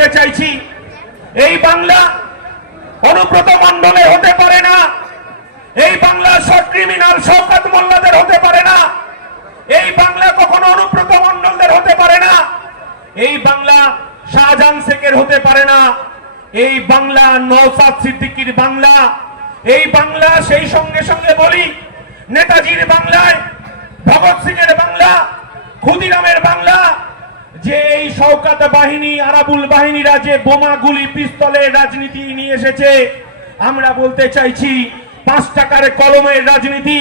বলতে চাইছি। এই বাংলা অনুব্রত মণ্ডলের হতে পারে না। এই বাংলা সব ক্রিমিনাল শওকত মোল্লাদের হতে পারে না। এই বাংলা কখনো অনুব্রত মণ্ডলদের হতে পারে না। এই বাংলা শাহজাহান শেখের হতে পারে না। এই বাংলা নৌসাদ সিদ্দিকির বাংলা। এই বাংলা সেই সঙ্গে সঙ্গে বলি, নেতাজির বাংলায়, ভগৎ সিং এর বাংলা ক্ষুদিরামের বাংলা যে এই শওকাত বাহিনী, আরাবুল বাহিনীরা যে বোমা গুলি পিস্তলের রাজনীতি নিয়ে এসেছে, আমরা বলতে চাইছি পাঁচ টাকার কলমের রাজনীতি।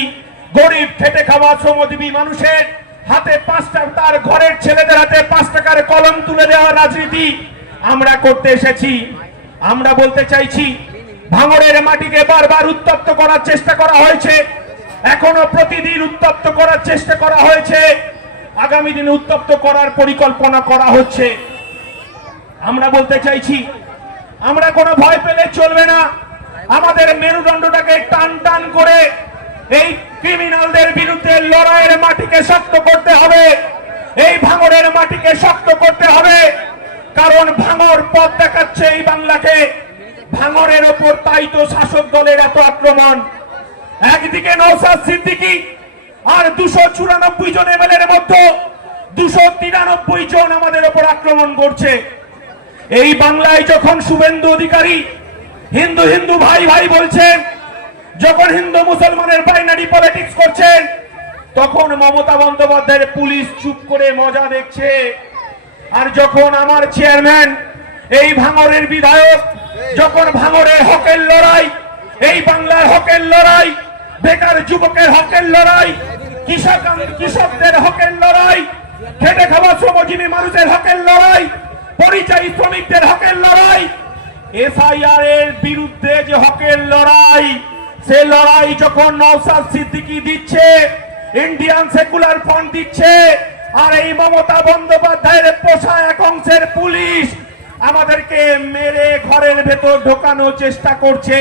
গরিব, খেটে খাওয়া, শ্রমজীবী মানুষের হাতে পাঁচটা তার ঘরের ছেলেদের হাতে পাঁচ টাকার কলম তুলে দেওয়ার রাজনীতি আমরা করতে এসেছি। আমরা বলতে চাইছি, ভাঙড়ের মাটিকে বারবার উত্তপ্ত করার চেষ্টা করা হয়েছে, এখনও প্রতিদিন উত্তপ্ত করার চেষ্টা করা হয়েছে। আগামী দিনে উত্তপ্ত করার পরিকল্পনা করা হচ্ছে। আমরা বলতে চাইছি, আমরা কোনো ভয় পেলে চলবে না। আমাদের মেরুদণ্ডটাকে টান টান করে এই ক্রিমিনালদের বিরুদ্ধে লড়াইয়ের মাটিকে শক্ত করতে হবে। এই ভাঙরের মাটিকে শক্ত করতে হবে। কারণ ভাঙর পথ দেখাচ্ছে এই বাংলাকে। ভাঙরের ওপর তাই তো শাসক দলের এত আক্রমণ। একদিকে নৌসাদ সিদ্দিকী আর দুশো চুরানব্বই জন এমএলএর মধ্যে দুশো তিরানব্বই জন আমাদের ওপর আক্রমণ করছে। এই বাংলায় যখন শুভেন্দু অধিকারী হিন্দু হিন্দু ভাই ভাই বলছেন, যখন হিন্দু মুসলমানের বাইনারি পলিটিক্স করছেন, তখন মমতা বন্দ্যোপাধ্যায়ের পুলিশ চুপ করে মজা দেখছে। আর যখন আমার চেয়ারম্যান, এই ভাঙরের বিধায়ক, যখন ভাঙরের হকের লড়াই, এই বাংলার হকের লড়াই, বেকার যুবকের হকের লড়াই কৃষক কৃষকদের হকের লড়াই, খেটে খাওয়া শ্রমজীবী মানুষের হকের লড়াই, পরিযায়ী শ্রমিকদের হকের লড়াই এসআইআর এর বিরুদ্ধে যে হকের লড়াই, সে লড়াই যখন নওসাদ সিদ্দিকি দিচ্ছে, ইন্ডিয়ান সেকুলার ফ্রন্ট দিচ্ছে, আর এই মমতা বন্দ্যোপাধ্যায়ের পোষা এক অংশের পুলিশ আমাদেরকে মেরে ঘরের ভেতর ঢোকানোর চেষ্টা করছে।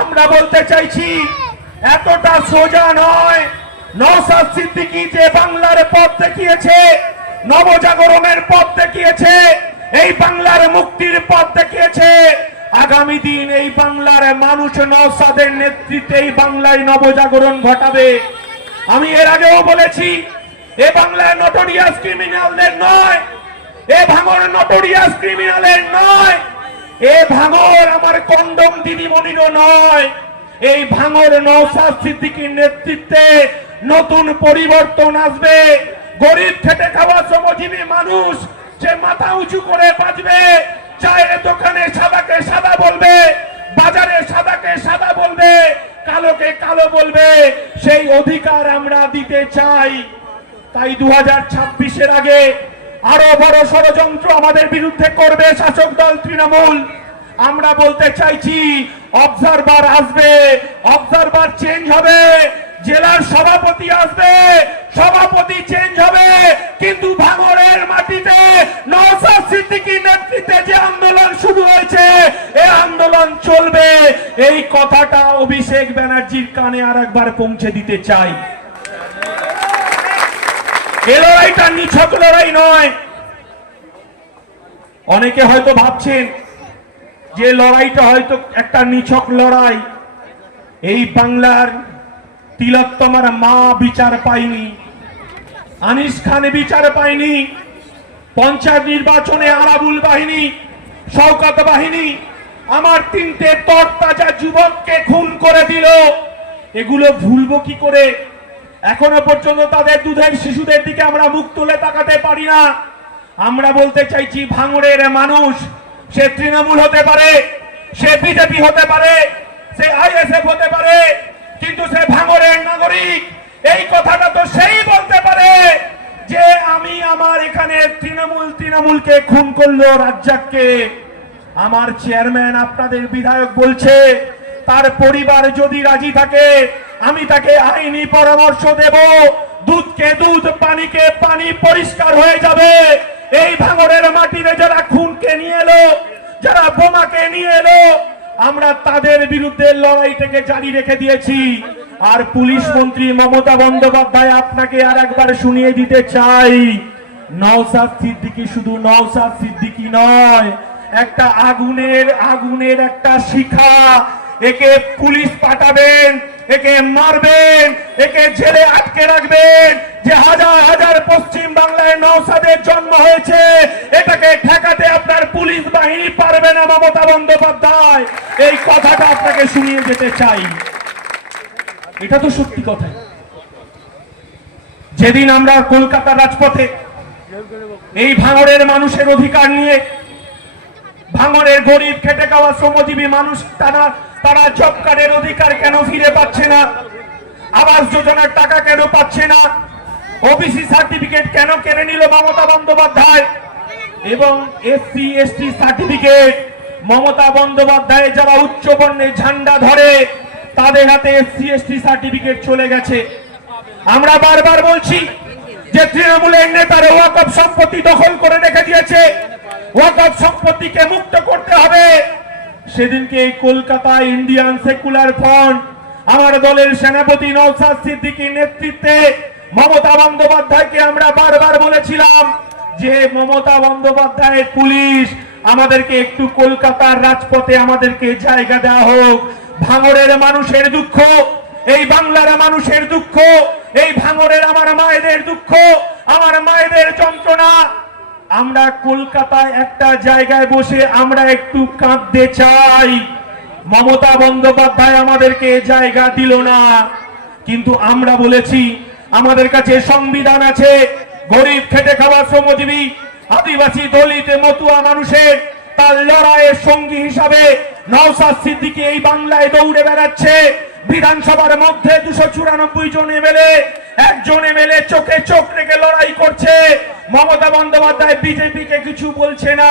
আমরা বলতে চাইছি, এতটা সোজা নয়। নওসাদ সিদ্দিকি যে বাংলার পথ দেখিয়েছে, নবজাগরণের পথ দেখিয়েছে, এই বাংলার মুক্তির পথ দেখিয়েছে। আগামী দিন এই বাংলার মানুষ নওসাদের নেতৃত্বে এই বাংলায় নবজাগরণ ঘটাবে। আমি এর আগেও বলেছি, এ বাংলায় নটোরিয়াস ক্রিমিনালদের নয়, এ ভাঙর নটোরিয়াস ক্রিমিনালের নয়, এ ভাঙর আমার কন্ডম দিদিমণিরও নয়, এই ভাঙর নৌসাদ সিদ্দিকীর নেতৃত্বে নতুন পরিবর্তন আসবে। গরিব খেটে খাওয়া শ্রমজীবী মানুষ সে মাথা উঁচু করে বাঁচবে, চায়ের দোকানে সাদাকে সাদা বলবে, বাজারে সাদাকে সাদা বলবে, কালোকে কালো বলবে, সেই অধিকার আমরা দিতে চাই। তাই দু হাজার ছাব্বিশের আগে আরও বড় ষড়যন্ত্র আমাদের বিরুদ্ধে করবে শাসক দল তৃণমূল। আমরা বলতে চাইছি অবজারভার আসবে অবজারভার চেঞ্জ হবে। জেলার সভাপতি আসবে, সভাপতি চেঞ্জ হবে, কিন্তু ভাঙরের মাটিতে নওসাদ সিদ্দিকীর নেতৃত্বে যে আন্দোলন শুরু হয়েছে এই আন্দোলন চলবে। এই কথাটা অভিষেক ব্যানার্জির কানে আর একবার পৌঁছে দিতে চাই। এ লড়াইটা নিছক লড়াই নয়। অনেকে হয়তো ভাবছেন যে লড়াইটা হয়তো একটা নিছক লড়াই। এই বাংলার তিলোত্তমার মা বিচার পায়নি। আনিস খান বিচার পায়নি। পঞ্চায়েত নির্বাচনে আরাবুল বাহিনী, শওকত বাহিনী, আমার তিনটে তরতাজা যুবককে খুন করে দিল। এগুলো ভুলবো কি করে? এখনও পর্যন্ত তাদের দুধের শিশুদের দিকে আমরা মুখ তুলে তাকাতে পারি না। আমরা বলতে চাইছি, ভাঙড়ের মানুষ, সে তৃণমূল হতে পারে, সে বিজেপি হতে পারে, সে আইএসএফ হতে পারে কিন্তু সে ভাঙড়ের নাগরিক। এই কথাটা তো সেই বলতে পারে যে আমি আমার এখানে তৃণমূল তৃণমূলকে খুন করল রাজ্জাককে। আমার চেয়ারম্যান, আপনাদের বিধায়ক বলছে, তার পরিবার যদি রাজি থাকে, আমি তাকে আইনি পরামর্শ দেব। দুধকে দুধ, পানিকে পানি, পরিষ্কার হয়ে যাবে। এই ভাঙরের মাটিতে যারা খুনকে নিয়ে এলো, যারা বোমাকে নিয়ে এলো আমরা তাদের বিরুদ্ধে লড়াইটাকে জারি রেখে দিয়েছি। আর পুলিশ মন্ত্রী মমতা বন্দ্যোপাধ্যায় আপনাকে আর একবার শুনিয়ে দিতে চাই। নওসাদ সিদ্দিকি শুধু নওসাদ সিদ্দিকি নয়, একটা আগুনের আগুনের একটা শিখা। একে পুলিশ পাঠাবেন, একে মারবেন একে জেলে আটকে রাখবেন। যে হাজার হাজার পশ্চিম বাংলায় নওসাদের জন্ম হয়েছে, এটাকে ঠেকাতে আপনার পুলিশ বাহিনী পারবে না মমতা বন্দ্যোপাধ্যায়। এই কথাটা আপনাকে শুনিয়ে যেতে চাই। এটা তো সত্যি কথা। যেদিন আমরা কলকাতা রাজপথে এই ভাঙড়ের মানুষের অধিকার নিয়ে ভাঙড়ের গরিব খেটে খাওয়া শ্রমজীবী মানুষ, তারা তারা জব কার্ডের অধিকার কেন ফিরে পাচ্ছে না? আবাস যোজনার টাকা কেন পাচ্ছে না? ওবিসি সার্টিফিকেট কেন কেড়ে নিল মমতা বন্দ্যোপাধ্যায়? এবং SC ST certificate Mamata Bandyopadhyay যারা উচ্চ বর্ণের ঝান্ডা ধরে, তাদের হাতে এসসি এসটি সার্টিফিকেট চলে গেছে। আমরা বারবার বলছি যে তৃণমূলের নেতারা ওয়াকফ সম্পত্তি দখল করে রেখে দিয়েছে। ওয়াকফ সম্পত্তিকে মুক্ত করতে হবে। সেদিনকে কলকাতা ইন্ডিয়ান সেকুলার ফ্রন্ট আমার দলের সেনাপতি নৌসাদ সিদ্দিকীর নেতৃত্বে মমতা বন্দ্যোপাধ্যায়কে আমরা বারবার বলেছিলাম যে মমতা বন্দ্যোপাধ্যায়ের পুলিশ, আমাদেরকে একটু কলকাতার রাজপথে আমাদেরকে জায়গা দেওয়া হোক। ভাঙড়ের মানুষের দুঃখ, এই বাংলার মানুষের দুঃখ, এই ভাঙরের আমার মায়েদের দুঃখ, আমার মায়েদের যন্ত্রণা। আমরা কলকাতায় একটা জায়গায় বসে আমরা একটু কাঁদতে চাই। মমতা বন্দ্যোপাধ্যায় আমাদেরকে জায়গা দিল না। কিন্তু আমরা বলেছি, আমাদের কাছে সংবিধান আছে। গরিব খেটে খাওয়া শ্রমজীবী, আদিবাসী দলিত, মতুয়া মানুষের তার লড়াইয়ের সঙ্গী হিসাবে নওসাদ সিদ্দিকী এই বাংলায় দৌড়ে বেড়াচ্ছে। বিধানসভার মধ্যে দুশো চুরানব্বই জন এমএলএ, একজন এমএলএ চোখে চোখ রেখে লড়াই করছে। মমতা বন্দ্যোপাধ্যায় বিজেপি কে কিছু বলছে না।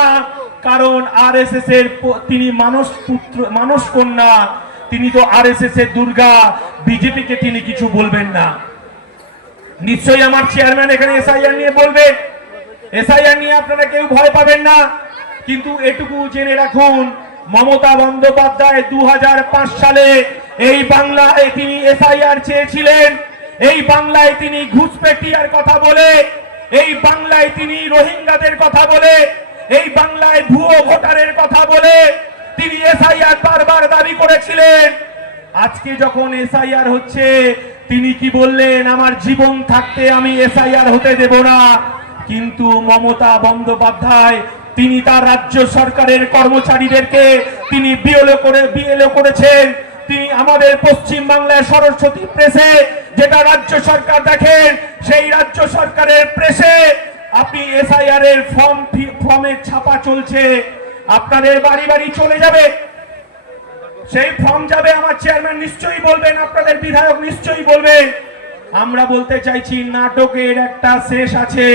কারণ আর এস এস এর তিনি মানস পুত্র, মানস কন্যা। তিনি তো আর এস এস এর দুর্গা। বিজেপি কে তিনি কিছু বলবেন না। নিশ্চয়ই আমার চেয়ারম্যান এখানে এসআইআর নিয়ে বলবে। এসআইআর নিয়ে আপনারা কেউ ভয় পাবেন না। কিন্তু এটুকু জেনে রাখুন, মমতা বন্দ্যোপাধ্যায় দু হাজার পাঁচ সালে এই বাংলায় তিনি এসআইআর চেয়েছিলেন। এই বাংলায় তিনি ঘুষপেটিয়ার কথা বলে, এই বাংলায় তিনি রোহিঙ্গাদের কথা বলে এই বাংলায় ভুয়ো ভোটারের কথা বলে তিনি এসআইআর বারবার দাবি করেছিলেন। আজকে যখন এসআইআর হচ্ছে, তিনি কি বললেন, আমার জীবন থাকতে আমি এসআইআর হতে দেব না। কিন্তু মমতা বন্দ্যোপাধ্যায়, তিনি তার রাজ্য সরকারের কর্মচারীদেরকে তিনি বিএলও করে বিএলও করেছেন। তিনি আমাদের পশ্চিম বাংলায় সরস্বতী প্রেসে যেটা রাজ্য সরকার দেখেন, সেই রাজ্য সরকারের প্রেসে আপনি এসআইআর এর ফর্ম ফর্মের ছাপা চলছে। আপনাদের বাড়ি বাড়ি চলে যাবে। সেই ফর্ম যাবে, আমার চেয়ারম্যান নিশ্চয়ই বলবেন, আপনাদের বিধায়ক নিশ্চয়ই বলবেন। আমরা বলতে চাইছি, নাটকের একটা শেষ আছে।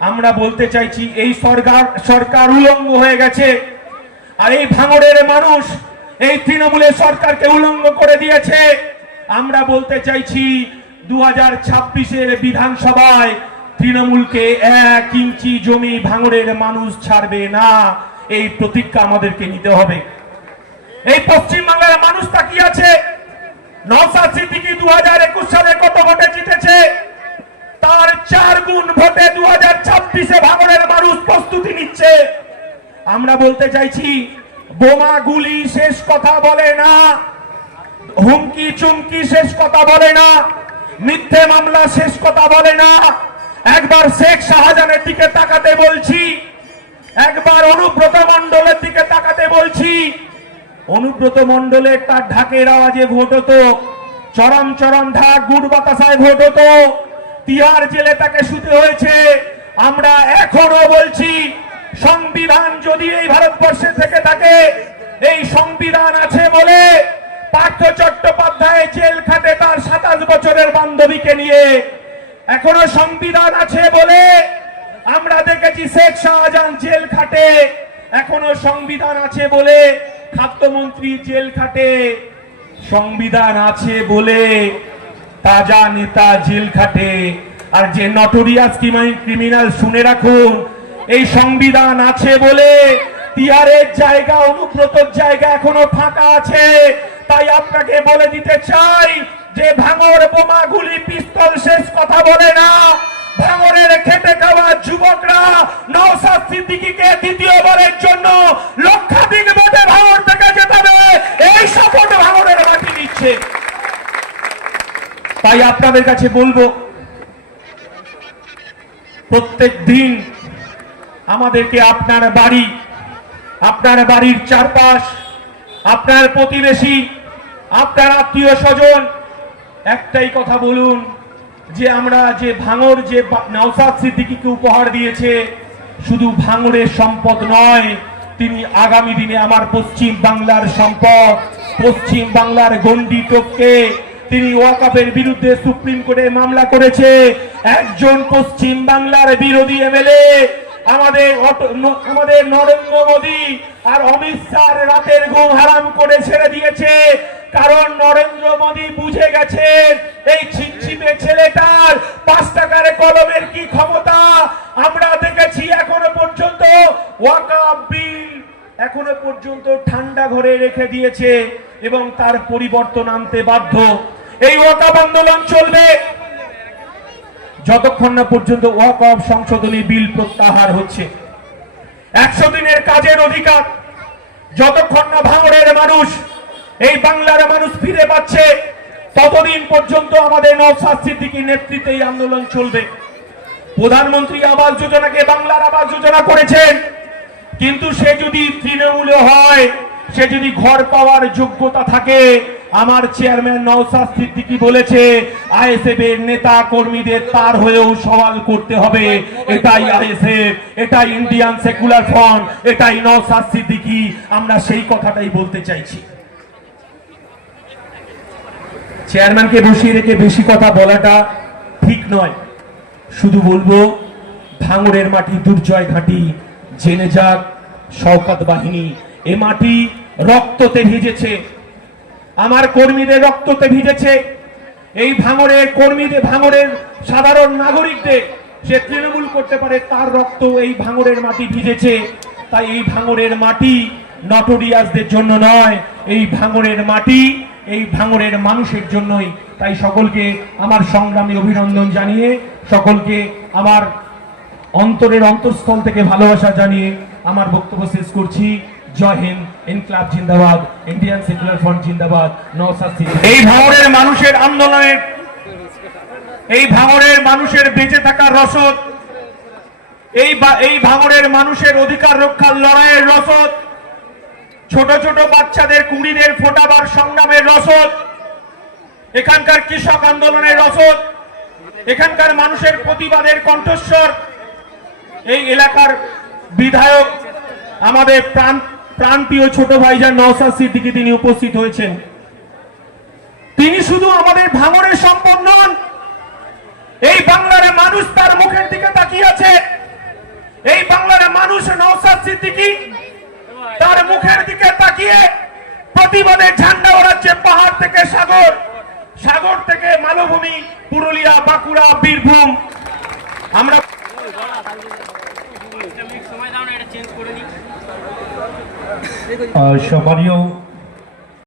আমরা বলতে চাইছি, এই সরকার সরকার উলঙ্গ হয়ে গেছে। আর এই ভাঙড়ের মানুষ, এই তৃণমূলের সরকারকে উলঙ্গ করে দিয়েছে। আমরা বলতে চাইছি দু হাজার ছাব্বিশের বিধানসভায় তৃণমূলকে এক ইঞ্চি জমি ভাঙড়ের মানুষ ছাড়বে না। এই প্রতিজ্ঞা আমাদেরকে নিতে হবে। এই পশ্চিম বাংলার মানুষ তাকিয়ে আছে? নওসাদ সিদ্দিকি দু হাজার একুশ সালে কত ভোটে জিতেছে? তার চার গুণ ভোটে দু হাজার ছাব্বিশে ভাঙনের মানুষ প্রস্তুতি নিচ্ছে। আমরা বলতে চাইছি, বোমা গুলি শেষ কথা বলে না, হুমকি চুমকি শেষ কথা বলে না, মিথ্যে মামলা শেষ কথা বলে না একবার শেখ শাহজাহানের দিকে তাকাতে বলছি, একবার অনুব্রত মণ্ডলের দিকে তাকাতে বলছি। অনুব্রত মণ্ডলের তার ঢাকের আওয়াজে ভোট হতো, চরম চরম ঢাক গুড় বাতাসায় ভোট হতো। তিহার জেলে তাকে শুতে হয়েছে, আমরা এখনও বলছি, সংবিধান যদি এই ভারতবর্ষে থেকে থাকে, এই সংবিধান আছে বলে পার্থ চট্টোপাধ্যায় জেল খাটে তার সাতাশ বছরের বান্ধবীকে নিয়ে এখনও সংবিধান আছে বলে আমরা দেখেছি শেখ শাহজাহান জেল খাটে। এখনও সংবিধান আছে বলে খাদ্যমন্ত্রী জেল খাটে। সংবিধান আছে বলে তাজা নেতা জেল খাটে। আর যে নটোরিয়াস ক্রিমিনাল শুনে রাখুন, এই সংবিধান আছে বলে তিহারের জায়গা, অনুব্রতর জায়গা এখনও ফাঁকা আছে। তাই আপনাকে বলে দিতে চাই যে ভাঙর বোমা গুলি পিস্তল শেষ কথা বলে না, ভাঙরের খেটে খাওয়া যুবকরা নওসাদ সিদ্দিকীকে দ্বিতীয়বারের জন্য লক্ষাধিক ভোটে ভাঙর থেকে জেতাবে এই সাপোর্ট ভাঙরের মাটি দিচ্ছে তাই আপনাদের কাছে বলব, প্রত্যেক দিন আমাদেরকে আপনার বাড়ি, আপনার বাড়ির চারপাশ, আপনার প্রতিবেশী, আপনার আত্মীয় স্বজন একটাই কথা বলুন, যে আমরা যে ভাঙর যে নওসাদ সিদ্দিকীকে উপহার দিয়েছে, শুধু ভাঙরের সম্পদ নয়, তিনি আগামী দিনে আমার পশ্চিম বাংলার সম্পদ, পশ্চিম বাংলার গন্ডি টপকে তিনি ওয়াকাফের বিরুদ্ধে সুপ্রিম কোর্টে মামলা করেছে। একজন পশ্চিম বাংলার বিরোধী এমএলএ, আমাদের আমাদের নরেন্দ্র মোদী আর অমিত শাহ রাতের ঘুম হারাম করে ছেড়ে দিয়েছে। কারণ নরেন্দ্র মোদী বুঝে গেছেন, এই ছিমছিমে ছেলেটার পাঁচ টাকার কলমের কি ক্ষমতা? আমরা দেখেছি এখনও পর্যন্ত বিল এখনও পর্যন্ত ঠান্ডা ঘরে রেখে দিয়েছে এবং তার পরিবর্তন আনতে বাধ্য। এই ওয়াকাফ আন্দোলন চলবে। যতক্ষণ না পর্যন্ত ওয়াক সংশোধনী বিল প্রত্যাহার হচ্ছে। একশো দিনের কাজের অধিকার। যতক্ষণ না ভাঙড়ের মানুষ এই বাংলার মানুষ ফিরে পাচ্ছে, ততদিন পর্যন্ত আমাদের নওসাদ সিদ্দিকীর নেতৃত্বে এই আন্দোলন চলবে। প্রধানমন্ত্রী আবাস যোজনাকে বাংলার আবাস যোজনা করেছেন, কিন্তু সে যদি তৃণমূলে হয়, সে যদি ঘর পাওয়ার যোগ্যতা থাকে আমার চেয়ারম্যান নওসাদ সিদ্দিকী বলেছে আইএসএফ এর নেতা কর্মীদের তার হয়েও সওয়াল করতে হবে। এটাই আইএসএফ এটাই ইন্ডিয়ান সেকুলার ফ্রন্ট এটাই নওসাদ সিদ্দিকী। আমরা সেই কথাটাই বলতে চাইছি। চেয়ারম্যানকে বসিয়ে রেখে বেশি কথা বলাটা ঠিক নয়। শুধু বলব, ভাঙড়ের মাটি দুর্জয় ঘাঁটি, জেনে যাক শওকাত বাহিনী, এ মাটি রক্ততে ভিজেছে। আমার কর্মীদের রক্ততে ভিজেছে। এই ভাঙরের কর্মীদের ভাঙরের সাধারণ নাগরিকদের সে তৃণমূল করতে পারে, তার রক্ত এই ভাঙরের মাটি ভিজেছে। তাই এই ভাঙরের মাটি নটোরিয়াসদের জন্য নয়, এই ভাঙরের মাটি এই ভাঙরের মানুষের জন্যই। তাই সকলকে আমার সংগ্রামী অভিনন্দন জানিয়ে, সকলকে আমার অন্তরের অন্তঃস্থল থেকে ভালোবাসা জানিয়ে আমার বক্তব্য শেষ করছি। জয় হিন্দ। ইনকলাব জিন্দাবাদ, ইন্ডিয়ান সেকুলার ফ্রন্ট জিন্দাবাদ নওসাদ এই ভাঙড়ের মানুষের আন্দোলনের এই ভাঙড়ের মানুষের বেঁচে থাকার রসদ, এই এই ভাঙড়ের মানুষের অধিকার রক্ষার লড়াইয়ের রসদ, ছোট ছোট বাচ্চাদের, কুড়িদের ফোটাবার সংগ্রামের রসদ, এখানকার কৃষক আন্দোলনের রসদ, এখানকার মানুষের প্রতিবাদের কণ্ঠস্বর, এই এলাকার বিধায়ক, আমাদের প্রাণ প্রান্তীয় ছোট ভাইজান নওসাদ সিদ্দিকী তিনি উপস্থিত হয়েছেন। তিনি শুধু আমাদের ভাঙরের সম্পদ নন এই বাংলার মানুষ তার মুখের দিকে তাকিয়ে আছে। এই বাংলার মানুষ নওসাদ সিদ্দিকী তার মুখের দিকে তাকিয়ে প্রতিবাদের ঝান্ডা ওড়াচ্ছে পাহাড় থেকে সাগর সাগর থেকে মালভূমি পুরুলিয়া বাঁকুড়া বীরভূম। আমরা আহ, সম্মানীয়